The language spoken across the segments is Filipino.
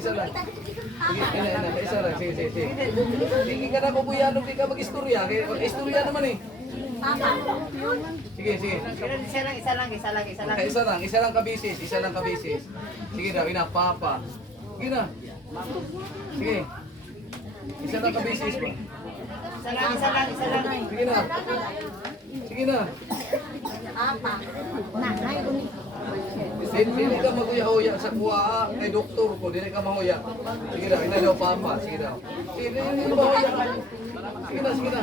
isa lang. Sige, isa lang. Sige. Hindi ka na bubuyano, hindi ka mag-istorya. Mag-istorya naman eh. Sige. Isa lang kabisis. Sige daw, papa. Sige na. Sige. Isa lang kabisis ba? Isa lang. Sige na. Papa. Nanay, Dili ka maguya-huya sa kuha kay doktor ko, dili ka mahuya. Sige daw, ina daw papa, sige daw. Sige, dili ka mahuya.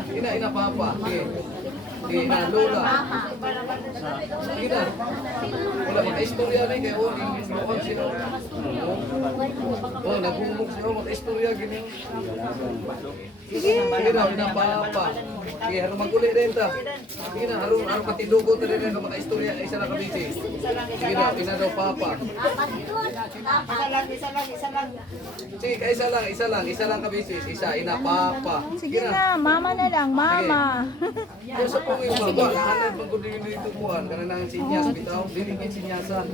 Sige na, papa. Sige na, lola. Sige na. Wala maka-istorya na kay o, yung sino. Oh, nagumog siya, maka-istorya gini. Sige daw, ina papa. Sige, harong maguli rin ta. Sige na, harong patidugo ta rin ka maka-istorya, isa lang kabisi. Sige daw, ina daw papa. Isa lang. Sige, isa lang kabisis, isa, ina papa. Sige na, mama na lang, mama. Kung sa pong yung mga, lahanan pag kung dito kuhan, kanang sinyas, bitaw, diligin sinyasan.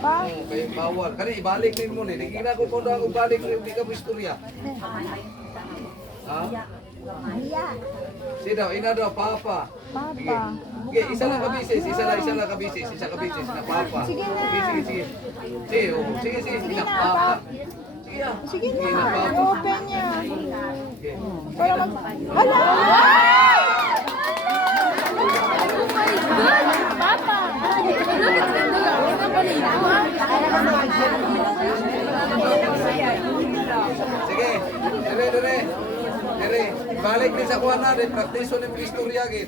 Pa? Kayo bawal. Kani ibalik din mo ni. Hindi na ko kung ako balik rin, hindi ka mo istorya. Ha? Sige daw, ina daw, papa. Papa. Okay, isa lang kabisis, isa kabisis, na papa. Sige na. Sige. Sige, Sige na na, papa. pap. Sige na. Sige na na, papa. open niya. Okay. Para mag... Hala! Papa! Sige, dire. Balik din sa kuha na, practice ni istorya gid.